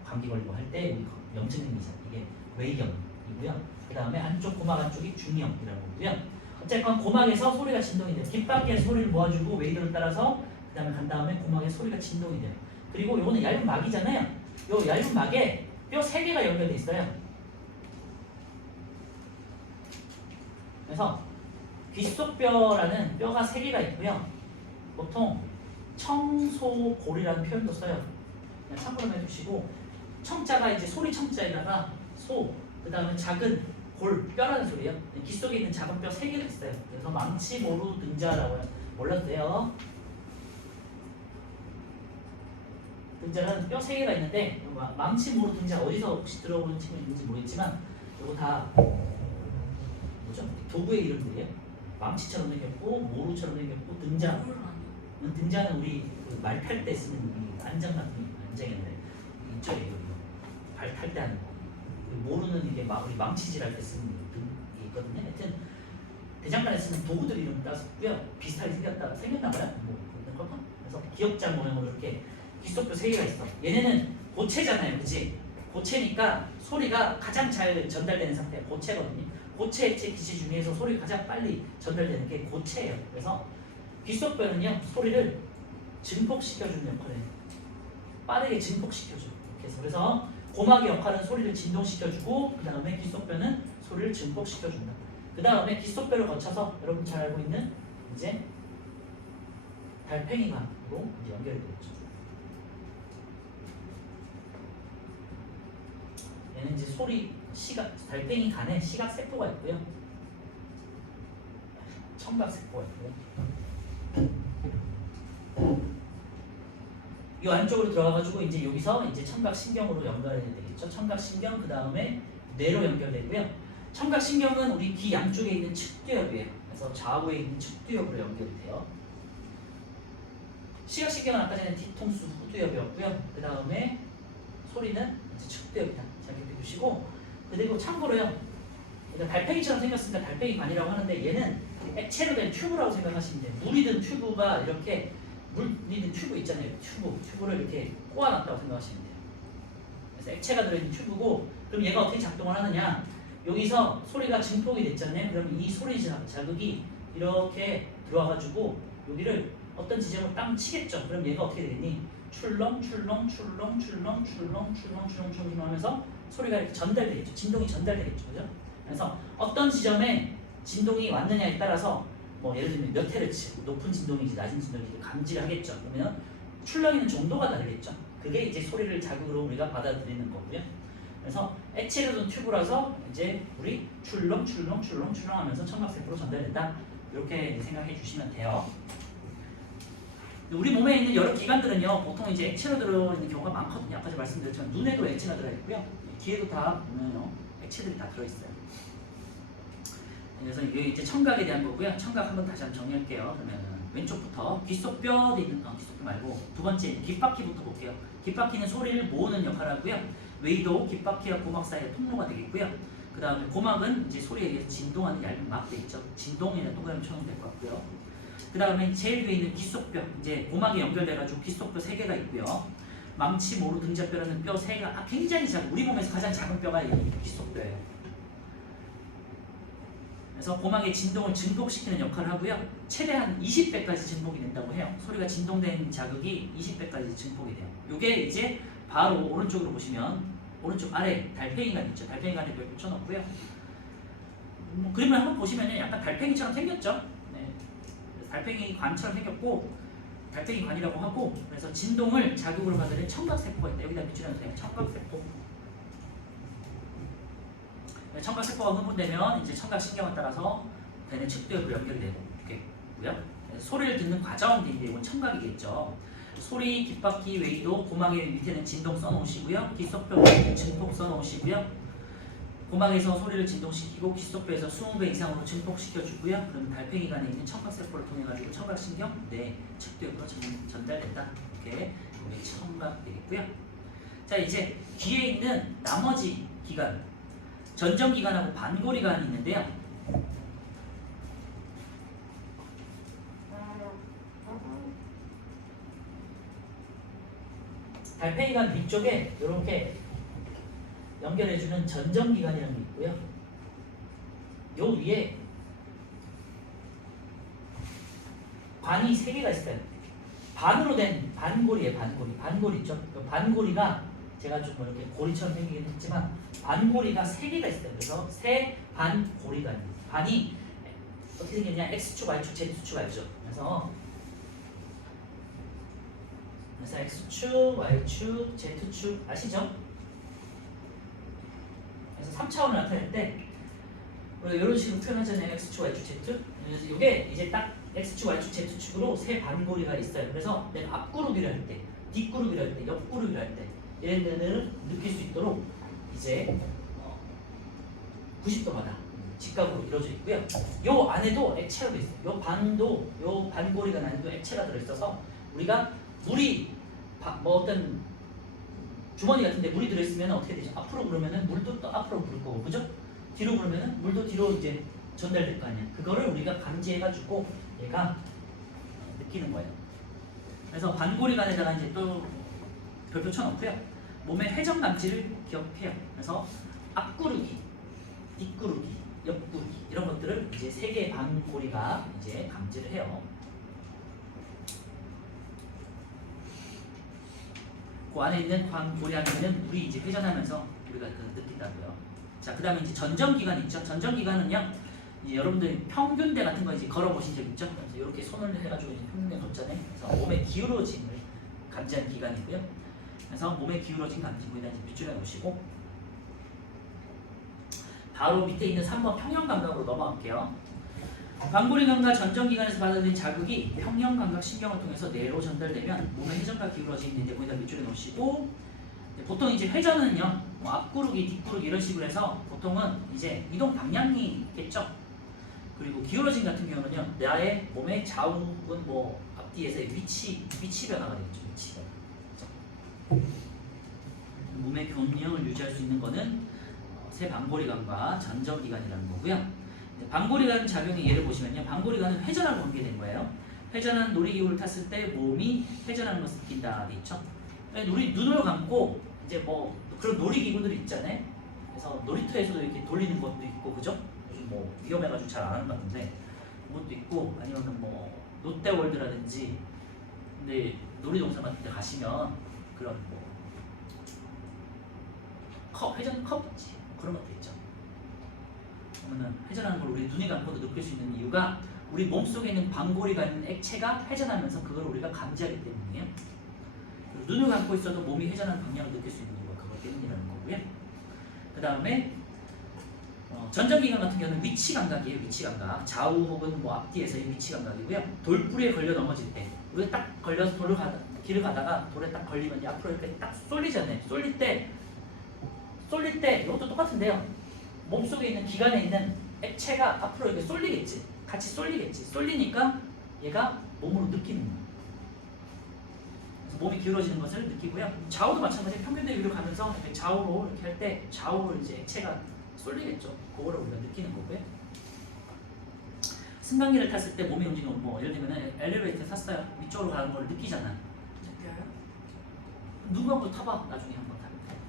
감기 걸리고 할 때 염증 생기잖아요. 이게 외이염이고요. 그 다음에 안쪽 고막 안쪽이 중이염이라고 하고요. 어쨌건 고막에서 소리가 진동이 돼요. 귓바퀴에 소리를 모아주고 웨이더를 따라서 그 다음에 간 다음에 고막에 소리가 진동이 돼요. 그리고 요거는 얇은 막이잖아요. 요 얇은 막에 뼈 3개가 연결돼 있어요. 그래서 귓속뼈라는 뼈가 3개가 있고요. 보통 청소골이라는 표현도 써요. 그냥 참고로 해주시고, 청자가 이제 소리 청자에다가 그 다음에 작은 뼈라는 소리예요. 귓속에 있는 작은 뼈 3개가 있어요. 그래서 망치, 모루, 등자라고 해요. 몰라도 돼요. 등자는 뼈 3개가 있는데, 망치, 모루, 등자 어디서 혹시 들어보는 친구 있는지 모르겠지만 이거 다 뭐죠? 도구의 이름들이에요. 망치처럼 생겼고, 모루처럼 생겼고, 등자는 우리 말 탈 때 쓰는 이 안장 같은 안장인데 이쪽에 발 탈 때 하는 거. 모루는 이게 우리 망치질 할 때 쓰는 게 있거든요. 하여튼 대장간에 쓰는 도구들 이름 따서고요. 비슷하게 생겼나 봐요. 뭐 그런 거. 그래서 기역자 모양으로 이렇게 귓속뼈 3개가 있어. 얘네는 고체잖아요, 그치? 고체니까 소리가 가장 잘 전달되는 상태. 고체거든요. 고체 액체 기체 중에서 소리가 가장 빨리 전달되는 게 고체예요. 그래서 귓속뼈는요 소리를 증폭시켜주는 역할을 해요. 빠르게 증폭시켜줘요. 이렇게 해서 그래서 고막의 역할은 소리를 진동시켜주고, 그 다음에 귓속뼈는 소리를 증폭시켜준다. 그 다음에 귓속뼈를 거쳐서 여러분 잘 알고 있는 이제 달팽이관으로 이제 연결이 되겠죠. 얘는 이제 달팽이 간에 시각세포가 있고요. 청각세포가 있고요. 이 안쪽으로 들어가가지고 이제 여기서 이제 청각신경으로 연결이 되겠죠. 청각신경 그 다음에 뇌로 연결되고요. 청각신경은 우리 귀 양쪽에 있는 측두엽이에요. 그래서 좌우에 있는 측두엽으로 연결이 돼요. 시각신경은 아까 전에 뒤통수 후두엽이었고요. 그 다음에 소리는 이제 측두엽이다. 잘 기억해 두시고, 그리고 참고로요. 그러니까 달팽이처럼 생겼으니까 달팽이관이라고 하는데, 얘는 액체로 된 튜브라고 생각하시면 돼요. 물이 든 튜브가 이렇게 물이 든 튜브 있잖아요. 튜브를 이렇게 꼬아놨다고 생각하시면 돼요. 그래서 액체가 들어있는 튜브고, 그럼 얘가 어떻게 작동을 하느냐? 여기서 소리가 증폭이 됐잖아요. 그럼 이 소리 자극이 이렇게 들어와가지고 여기를 어떤 지점을 땅 치겠죠. 그럼 얘가 어떻게 되겠니? 출렁 하면서 소리가 이렇게 전달되겠죠. 진동이 전달되겠죠. 그죠? 그래서 어떤 지점에 진동이 왔느냐에 따라서 뭐 예를 들면 몇 헤르츠, 높은 진동인지 낮은 진동인지 감지를 하겠죠. 그러면 출렁이는 정도가 다르겠죠. 그게 이제 소리를 자극으로 우리가 받아들이는 거고요. 그래서 액체로 든 튜브라서 이제 우리 출렁 하면서 청각세포로 전달된다. 이렇게 생각해 주시면 돼요. 우리 몸에 있는 여러 기관들은요, 보통 이제 액체로 들어있는 경우가 많거든요. 아까 제가 말씀드렸지만 눈에도 액체가 들어있고요, 귀에도 다 보면요 액체들이 다 들어있어요. 그래서 이게 이제 청각에 대한 거고요. 청각 한번 다시 한번 정리할게요. 그러면 왼쪽부터 귓속뼈 있는 귓속뼈 말고 두 번째 귓바퀴부터 볼게요. 귓바퀴는 소리를 모으는 역할을 하고요. 웨이도 귓바퀴와 고막 사이의 통로가 되겠고요. 그 다음에 고막은 이제 소리에 의해서 진동하는 얇은 막대 있죠. 진동이나 동그라미 쳐놓으면 될 것 같고요. 그 다음에 제일 위에 있는 귓속뼈, 이제 고막에 연결돼가지고 귓속뼈 3개가 있고요. 망치, 모루, 등잔뼈라는 뼈 3개가 굉장히 작은, 우리 몸에서 가장 작은 뼈가 이 귓속뼈예요. 그래서 고막의 진동을 증폭시키는 역할을 하고요. 최대한 20배까지 증폭이 된다고 해요. 소리가 진동된 자극이 20배까지 증폭이 돼요. 이게 이제 바로 오른쪽으로 보시면 오른쪽 아래 달팽이관 있죠. 달팽이관에 별 붙여놓고요. 그림을 한번 보시면 약간 달팽이처럼 생겼죠. 네. 달팽이 관처럼 생겼고 달팽이 관이라고 하고, 그래서 진동을 자극으로 받는 청각세포가 있다. 여기다 비추면 청각세포. 청각세포가 흥분되면 이제 청각신경에 따라서 되는 측도엽으로 연결되고요. 소리를 듣는 과정인데 이건 청각이겠죠. 소리, 귓바퀴, 웨이도, 고막의 밑에는 진동 써놓으시고요. 귓속뼈 밑에는 증폭 써놓으시고요. 고막에서 소리를 진동시키고 귓속뼈에서 20배 이상으로 증폭시켜주고요. 그럼 달팽이관에 있는 청각세포를 통해 가지고 청각신경 내 측도엽으로 전달된다. 이렇게 우리 청각 되겠고요. 자, 이제 귀에 있는 나머지 기관, 전정기관하고 반고리관이 있는데요. 달팽이관 위쪽에 이렇게 연결해주는 전정기관이라는 게 있고요. 요 위에 관이 3개가 있어요. 반으로 된 반고리에 반고리 있죠. 그 반고리가 제가 좀 이렇게 고리처럼 생기긴 했지만 반고리가 3개가 있어요. 그래서 세 반고리관입니다. 반이 어떻게 생겼냐? X축, Y축, Z축 알죠? 그래서 X축, Y축, Z축 아시죠? 그래서 3차원을 나타낼 때 우리가 이런 식으로 표현하잖아요. X축, Y축, Z. 그래서 이게 이제 딱 X축, Y축, Z축으로 세 반고리가 있어요. 그래서 내가 앞구르기를 할 때, 뒷구르기를 할 때, 옆구르기를 할 때 이런 데를 느낄 수 있도록 이제 90도마다 직각으로 이루어져 있고요. 요 안에도 액체가 들어있어요. 요 반도, 요 반고리가 안에도 액체가 들어있어서 우리가 물이 뭐 어떤 주머니 같은데 물이 들어있으면 어떻게 되죠? 앞으로 그러면은 물도 또 앞으로 부를 거고, 그죠? 뒤로 그러면은 물도 뒤로 이제 전달될 거 아니야. 그거를 우리가 감지해가지고 얘가 느끼는 거예요. 그래서 반고리관에다가 이제 또 별표 쳐놓고요. 몸의 회전 감지를 기억해요. 그래서 앞구르기, 뒷구르기, 옆구르기 이런 것들을 이제 3개의 반고리가 이제 감지를 해요. 그 안에 있는 반고리 안에 있는 물이 이제 회전하면서 우리가 느낀다고요. 자, 그다음에 이제 전정기관 있죠. 전정기관은요, 이제 여러분들이 평균대 같은 거 이제 걸어보신 적 있죠? 그래서 이렇게 손을 해가지고 이제 평균대 걷잖아요. 그래서 몸의 기울어짐을 감지하는 기관이고요. 그래서 몸의 기울어짐 감지 부위다 이제 밑줄에 놓으시고 바로 밑에 있는 3번 평형감각으로 넘어갈게요. 반고리관과 전정기관에서 받아들인 자극이 평형감각 신경을 통해서 뇌로 전달되면 몸의 회전과 기울어짐 이제 거기다 밑줄에 놓으시고, 보통 이제 회전은요, 뭐 앞구르기, 뒷구르기 이런 식으로 해서 보통은 이제 이동 방향이 있겠죠. 그리고 기울어짐 같은 경우는요, 나의 몸의 좌우는 뭐 앞뒤에서의 위치 변화가 되겠죠. 위치 변화. 몸의 균형을 유지할 수 있는 거는 세 반고리관과 전정기관이라는 거고요. 반고리관 작용의 예를 보시면요, 반고리관은 회전하고 관계된 거예요. 회전한 놀이기구를 탔을 때 몸이 회전하는 것을 느낀다 돼 있죠. 우리 눈을 감고 이제 뭐 그런 놀이기구들이 있잖아요. 그래서 놀이터에서도 이렇게 돌리는 것도 있고, 그죠? 요즘 뭐 위험해가지고 잘 안 하는 것 같은데 그것도 있고, 아니면은 뭐 롯데월드라든지, 근데 놀이동산 같은 데 가시면 그런 뭐 회전 컵 있지, 그런 것도 있죠. 그러면 회전하는 걸 우리 눈이 감고도 느낄 수 있는 이유가 우리 몸속에 있는 반고리가 있는 액체가 회전하면서 그걸 우리가 감지하기 때문이에요. 눈을 감고 있어도 몸이 회전하는 방향을 느낄 수 있는 이유가 그것 때문이라는 거고요. 그 다음에 전정기관 같은 경우는 위치 감각이에요. 위치 감각. 좌우 혹은 뭐 앞뒤에서의 위치 감각이고요. 돌뿌리에 걸려 넘어질 때, 우리가 딱 걸려서 길을 가다가 돌에 딱 걸리면 이제 앞으로 이렇게 딱 쏠리잖아요. 쏠릴 때 이것도 똑같은데요. 몸속에 있는 기관에 있는 액체가 앞으로 이렇게 쏠리겠지. 같이 쏠리겠지. 쏠리니까 얘가 몸으로 느끼는 거야. 그래서 몸이 기울어지는 것을 느끼고요. 좌우도 마찬가지. 평균대 위로 가면서 이렇게 좌우로 이렇게 할 때 좌우로 이제 액체가 쏠리겠죠. 그거를 우리가 느끼는 거고요. 승강기를 탔을 때 몸이 움직이는 뭐 예를 들면 엘리베이터 탔어요. 위쪽으로 가는 걸 느끼잖아. 느껴요? 눈 감고 타봐. 나중에 한번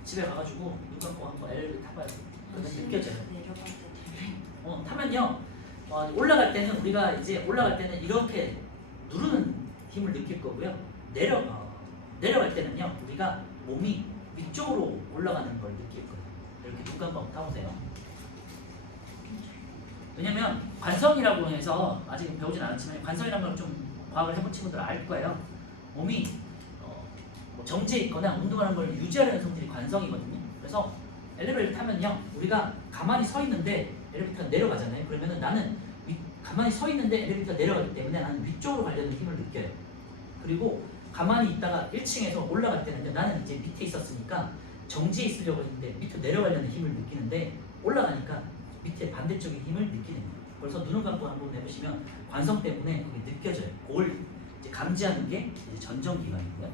집에 가가지고 눈 감고 한번 엘리베이터 타봐야 돼. 그러면 느껴져요. 내려갈 때 되네. 타면요. 올라갈 때는 우리가 이제 올라갈 때는 이렇게 누르는 힘을 느낄 거고요. 내려갈 때는요. 우리가 몸이 위쪽으로 올라가는 걸 느낄 거예요. 이렇게 눈 감고 타보세요. 왜냐면 관성이라고 해서 아직 배우진 않았지만 관성이라는 걸 좀 과학을 해본 친구들 알 거예요. 몸이 뭐 정지해 있거나 운동하는 걸 유지하려는 성질이 관성이거든요. 그래서 엘리베이터 타면요, 우리가 가만히 서 있는데 엘리베이터가 내려가잖아요. 그러면은 나는 가만히 서 있는데 엘리베이터가 내려가기 때문에 나는 위쪽으로 가려는 힘을 느껴요. 그리고 가만히 있다가 1층에서 올라갈 때는 나는 이제 밑에 있었으니까 정지해 있으려고 했는데 밑으로 내려가려는 힘을 느끼는데 올라가니까 밑에 반대쪽의 힘을 느끼는 거예요. 그래서 눈을 감고 한번 해보시면 관성 때문에 그게 느껴져요. 그걸 이제 감지하는 게 이제 전정기관이고요.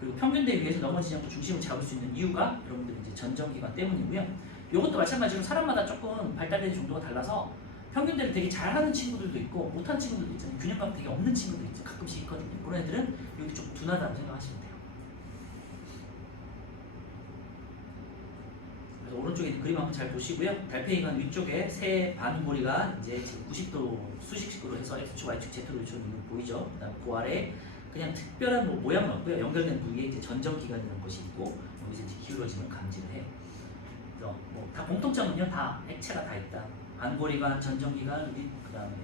그리고 평균대 위에서 넘어지지 않고 중심을 잡을 수 있는 이유가 여러분들 이제 전정기관 때문이고요. 이것도 마찬가지로 사람마다 조금 발달되는 정도가 달라서 평균대를 되게 잘하는 친구들도 있고 못하는 친구들도 있잖아요. 균형감이 되게 없는 친구들 있죠. 가끔씩 있거든요. 그런 애들은 여기 좀 둔하다고 생각하시면 돼요. 그래서 오른쪽에 있는 그림 한번 잘 보시고요. 달팽이관 위쪽에 새 반고리가 이제 지금 90도 수직식으로 해서 X축, Y축, Z로 이렇게 보이죠. 그다음 그 아래 그냥 특별한 뭐 모양은 없고요. 연결된 부위에 이제 전정기관이라는 것이 있고 여기서 이제 기울어지는 감지를 해요. 그래서 뭐 다 공통점은요, 다 액체가 다 있다. 반고리관, 전정기관, 그다음에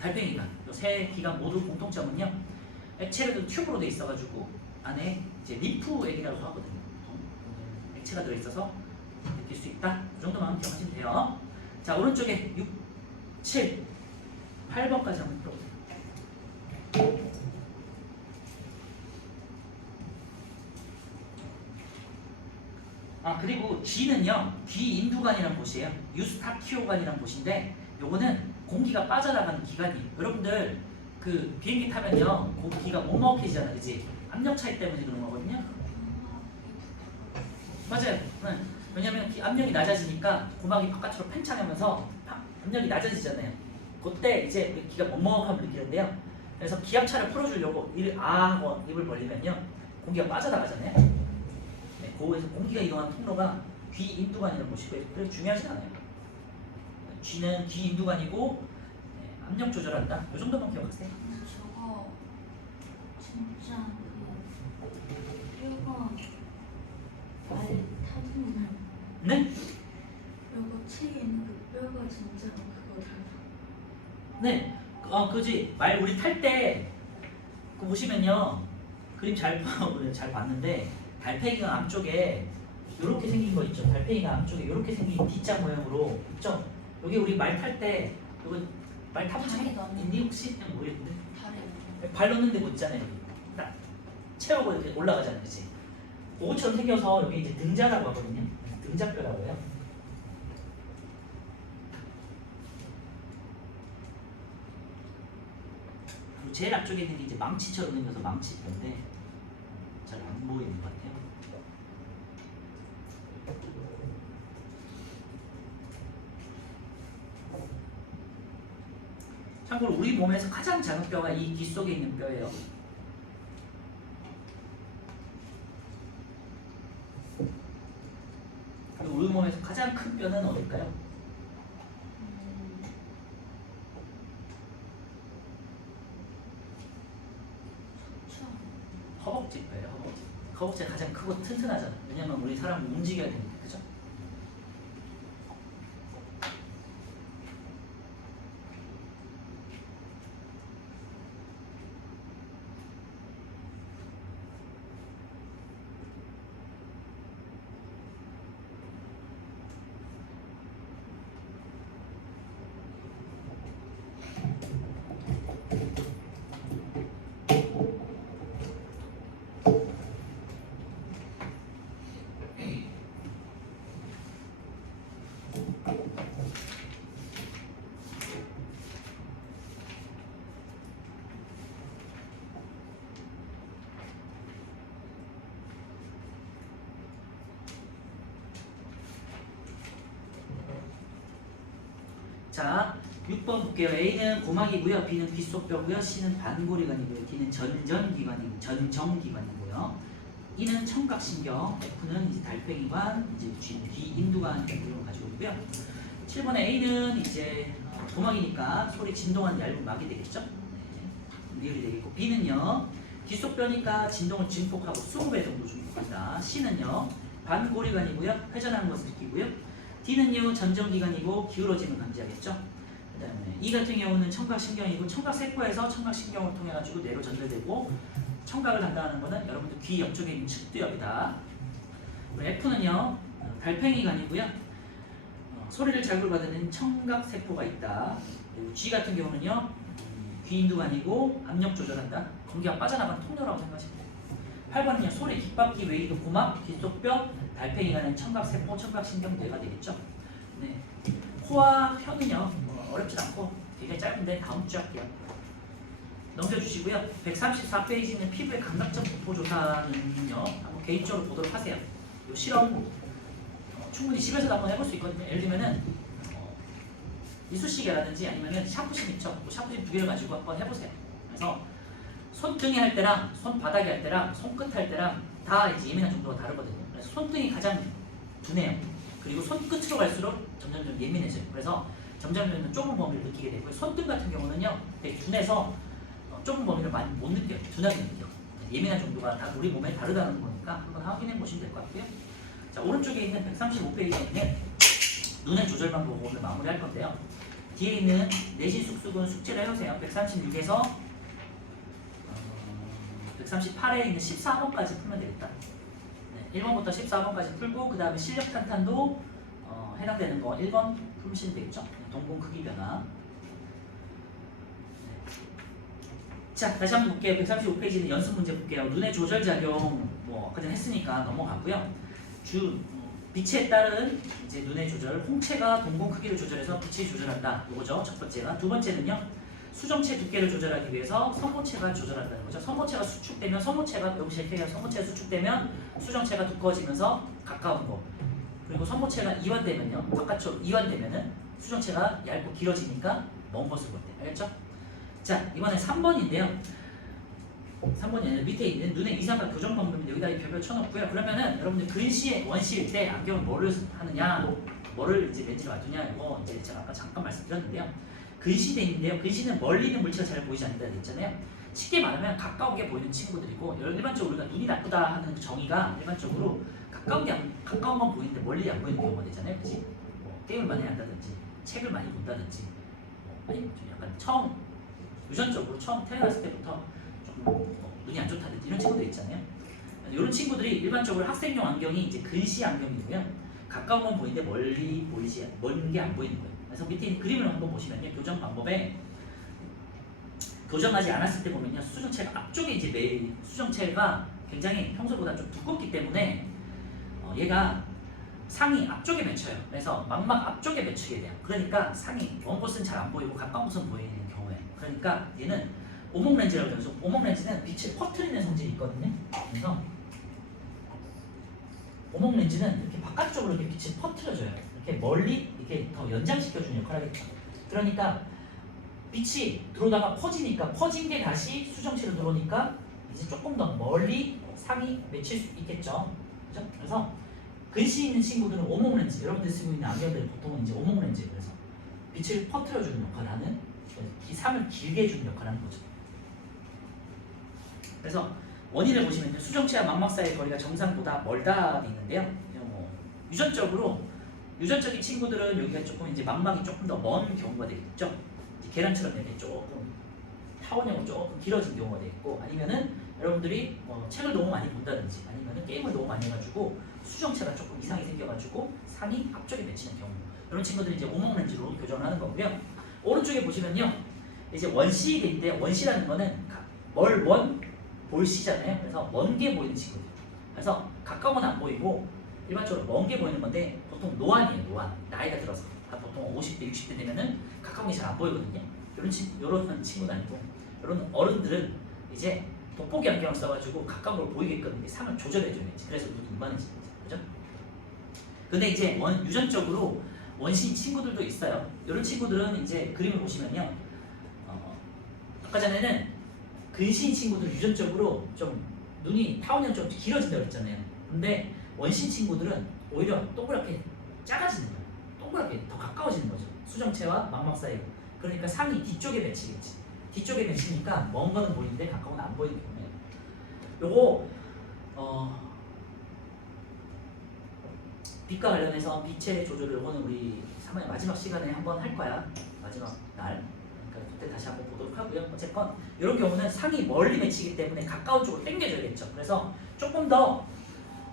달팽이관, 이 세 기관 모두 공통점은요, 액체로 튜브로 돼 있어가지고 안에 이제 림프액이라고 하거든요. 액체가 들어있어서 느낄 수 있다. 이 정도만 기억하시면 돼요. 자, 오른쪽에 6, 7, 8번까지 한번 풀어보세요. 그리고 G는요, 귀 인두관이라는 곳이에요. 유스타키오관이라는 곳인데 요거는 공기가 빠져나가는 기관이에요. 여러분들 그 비행기 타면요, 공기가 먹먹해지잖아, 그지? 압력 차이 때문에 그런 거거든요. 맞아요. 왜냐면 압력이 낮아지니까 고막이 바깥으로 팽창하면서 압력이 낮아지잖아요. 그때 이제 귀가 먹먹함을 느끼는데요. 그래서 기압차를 풀어주려고 하고 입을 벌리면요, 공기가 빠져나가잖아요. 거기서 공기가 이동하는 통로가 귀 인두관이라는 곳이고요. 그래서 중요하진 않아요. 귀는 귀 인두관이고 압력 조절한다. 이 정도만 기억하세요. 저거 진짜 뼈가 말 타보면 네? 이거 책에 있는 그 뼈가 진짜 그거 닮아. 네. 그지. 말 우리 탈 때 그 보시면요, 그림 잘 봤는데 달팽이가 앞쪽에 이렇게 생긴 거 있죠. 달팽이가 앞쪽에 이렇게 생긴 D자 모양으로 있죠. 여기 우리 말 탈 때 이거 말 타본 적 있니 혹시? 그냥 모르겠는데 다리 발 넣는데 뭐 있잖아요. 여기 딱 채우고 이렇게 올라가잖아요, 그렇지? 그것처럼 생겨서 여기 이제 등자라고 하거든요. 등자뼈라고 해요. 그리고 제일 앞쪽에 있는 게 이제 망치처럼 생겨서 망치뼈인데 잘 안 보이는 것 같아요. 참고로 우리 몸에서 가장 작은 뼈가 이 귀 속에 있는 뼈예요. 그리고 우리 몸에서 가장 큰 뼈는 어딜까요? 허벅지뼈예요. 허벅지가 가장 크고 튼튼하잖아요. 왜냐면 우리 사람은 움직여야 되니까, 그죠? 자, 6번 볼게요. A는 고막이고요. B는 귓속뼈고요. C는 반고리관이고요. D는 전정기관이고요. E는 청각신경, F는 이제 달팽이관, 이제 G는 귀인두관 이런 가지고 있고요. 7번에 A는 이제 고막이니까 소리 진동하는 얇은 막이 되겠죠. 네, 리을이 되겠고, B는요 귓속뼈니까 진동을 증폭하고 20배 정도 증폭한다. C는요 반고리관이고요. 회전하는 것을 느끼고요. D는요 전정기관이고 기울어짐을 감지하겠죠. 그 다음에 E 같은 경우는 청각신경이고 청각세포에서 청각신경을 통해 가지고 뇌로 전달되고 청각을 담당하는 것은 여러분들 귀 옆쪽에 있는 측두엽이다. F는요 달팽이관이고요. 소리를 자극받는 청각세포가 있다. 그리고 G 같은 경우는요 귀인두관이고 압력 조절한다. 공기가 빠져나가는 통로라고 생각하시면 돼요. 8번은요 소리, 귓바퀴, 웨이드, 고막, 귓속뼈, 달팽이관은 청각세포, 청각신경, 뇌가 되겠죠. 네. 코와 혀는요 어렵진 않고 굉장히 짧은데 다음 주 할게요. 넘겨주시고요. 134페이지는 피부의 감각적 도포조사는요 한번 개인적으로 보도록 하세요. 이 실험 충분히 집에서도 한번 해볼 수 있거든요. 예를 들면은 이쑤시개라든지 아니면은 샤프심 있죠. 샤프심 2개를 가지고 한번 해보세요. 그래서 손등에 할 때랑 손바닥에 할 때랑 손끝 할 때랑 다 이제 예민한 정도가 다르거든요. 그래서 손등이 가장 둔해요. 그리고 손끝으로 갈수록 점점 예민해져요. 그래서 점점 좁은 범위를 느끼게 되고요. 손등 같은 경우는요 되게 둔해서 좁은 범위를 많이 못 느껴요. 둔하게 느껴요. 예민한 정도가 다 우리 몸에 다르다는 거니까 한번 확인해 보시면 될 것 같고요. 자, 오른쪽에 있는 135페이지에는 눈의 조절만 보고 오늘 마무리할 건데요. 뒤에 있는 내신 숙숙은 숙제를 해오세요. 136에서 138에 있는 14번까지 풀면 되겠다. 네, 1번부터 14번까지 풀고 그 다음에 실력 탄탄도 해당되는 거 1번 풀으시면 되겠죠. 동공 크기 변화. 네. 자, 다시 한번 볼게요. 135페이지는 연습 문제 볼게요. 눈의 조절 작용 뭐 아까 전에 했으니까 넘어가고요. 빛에 따른 이제 눈의 조절, 홍채가 동공 크기를 조절해서 빛을 조절한다. 이거죠. 첫 번째가. 두 번째는요. 수정체 두께를 조절하기 위해서 선모체가 조절한다는 거죠. 선모체가 수축되면 선모체가 여기 이렇게 선모체가 수축되면 수정체가 두꺼워지면서 가까운 거. 그리고 선모체가 이완되면요. 바깥쪽으로 이완되면은 수정체가 얇고 길어지니까 먼 것을 볼 때. 알겠죠? 자, 이번에 3번인데요. 3번이 밑에 있는 눈의 이상각 교정 방법인데 여기다 이 별별 쳐놓고요. 그러면은 여러분들 근시에 원시일 때 안경을 뭐를 하느냐, 뭐를 이제 렌즈를 놔두냐 이거 이제 제가 아까 잠깐 말씀드렸는데요. 근시돼 있는데요. 근시는 멀리 있는 물체가 잘 보이지 않는다 했잖아요. 쉽게 말하면 가까우게 보이는 친구들이고 일반적으로 우리가 눈이 나쁘다 하는 정의가 일반적으로 가까운 건 보이는데 멀리 안 보이는 경우가 되잖아요. 그치? 뭐 게임을 많이 한다든지 책을 많이 본다든지 아니면 좀 약간 유전적으로 처음 태어났을 때부터 눈이 안 좋다든지 이런 친구들 있잖아요. 이런 친구들이 일반적으로 학생용 안경이 이제 근시 안경이고요. 가까운 건 보이는데 멀리 보이지 먼 게 안 보이는 거예요. 그래서 밑에 있는 그림을 한번 보시면요. 교정 방법에 교정하지 않았을 때 보면요. 수정체가 앞쪽에 이제 매일 수정체가 굉장히 평소보다 좀 두껍기 때문에 얘가 상이 앞쪽에 맺혀요. 그래서 망막 앞쪽에 맺히게 돼요. 그러니까 상이 먼 곳은 잘 안 보이고 가까운 곳은 보이는 경우에 그러니까 얘는 오목 렌즈라고 해서 오목 렌즈는 빛을 퍼뜨리는 성질이 있거든요. 그래서 오목 렌즈는 이렇게 바깥쪽으로 이렇게 빛을 퍼뜨려줘요. 이렇게 멀리 이렇게 더 연장시켜주는 역할을 하겠죠. 그러니까 빛이 들어오다가 퍼지니까 퍼진 게 다시 수정체로 들어오니까 이제 조금 더 멀리 상이 맺힐 수 있겠죠. 그렇죠? 그래서 근시 있는 친구들은 오목 렌즈, 여러분들 쓰고 있는 안경들이 보통은 이제 오목 렌즈, 그래서 빛을 퍼뜨려주는 역할을 하는, 상을 길게 해주는 역할을 하는 거죠. 그래서 원인을 보시면 수정체와 망막 사이의 거리가 정상보다 멀다 돼 있는데요. 유전적인 친구들은 여기가 조금 이제 망막이 조금 더 먼 경우가 되겠죠. 계란처럼 이렇게 조금 타원형으로 조금 길어진 경우가 되겠고, 아니면은 여러분들이 책을 너무 많이 본다든지, 아니면은 게임을 너무 많이 해가지고 수정체가 조금 이상이 생겨가지고 상이 앞쪽에 맺히는 경우, 이런 친구들이 이제 오목 렌즈로 교정하는 거고요. 오른쪽에 보시면요, 이제 원시가 있는데 원시라는 거는 볼시잖아요. 그래서 먼 게 보이는 친구들. 그래서 가까운 건 안 보이고 일반적으로 먼 게 보이는 건데 보통 노안이에요. 노안. 나이가 들어서 보통 50대, 60대 되면은 가까운 게 잘 안 보이거든요. 이런 친구는 아니고 이런 어른들은 이제 돋보기 안경을 써가지고 가까운 걸 보이게끔 상을 조절해줘야지. 그래서 눈이 이만해지는 거죠. 그죠? 근데 이제 유전적으로 원신 친구들도 있어요. 이런 친구들은 이제 그림을 보시면요. 아까 전에는 근신 친구들은 유전적으로 좀 눈이 타원형 좀 길어진다고 그랬잖아요. 근데 원신 친구들은 오히려 동그랗게 작아지는 거예요. 동그랗게 더 가까워지는 거죠. 수정체와 망막 사이. 그러니까 상이 뒤쪽에 맺히겠지. 뒤쪽에 맺히니까 먼 거는 보이는데 가까운 안 보이는 경우에 요거 빛과 관련해서 빛의 조절을 요거는 우리 3학년 마지막 시간에 한번 할 거야. 마지막 날. 그러니까 그때 다시 한번 보도록 하고요. 어쨌건 이런 경우는 상이 멀리 맺히기 때문에 가까운 쪽으로 당겨줘야겠죠. 그래서 조금 더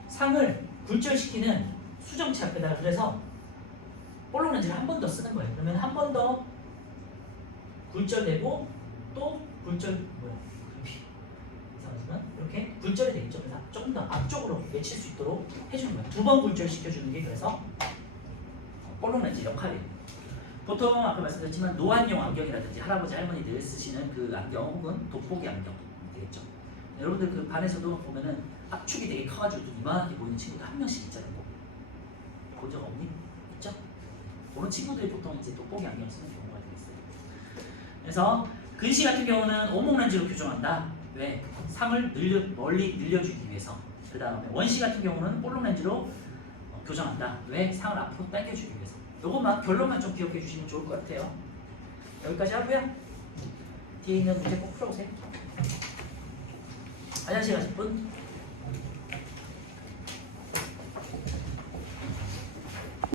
상을 굴절시키는 수정체 앞에다가 그래서 볼록 렌즈를 한 번 더 쓰는 거예요. 그러면 한 번 더 굴절되고 또 굴절 이상하지만 이렇게 굴절이 되겠죠. 그래서 조금 더 앞쪽으로 맺힐 수 있도록 해주는 거예요. 두 번 굴절 시켜주는 게 그래서 볼록 렌즈 역할이에요. 보통 아까 말씀드렸지만 노안용 안경이라든지 할아버지 할머니들 쓰시는 그 안경 혹은 돋보기 안경 되겠죠. 여러분들 그 반에서도 보면은 압축이 되게 커가지고 이만하게 보이는 친구도 한 명씩 있잖아요. 본 적 없니? 있죠? 그런 친구들이 보통 이제 돋보기 안경 쓰는 경우가 되겠어요. 그래서 근시 같은 경우는 오목 렌즈로 교정한다. 왜? 상을 멀리 늘려주기 위해서. 그 다음에 원시 같은 경우는 볼록 렌즈로 교정한다. 왜? 상을 앞으로 당겨주기 위해서. 요것만 결론만 좀 기억해 주시면 좋을 것 같아요. 여기까지 하고요. 뒤에 있는 문제 꼭 풀어보세요. 화장실 가실 분?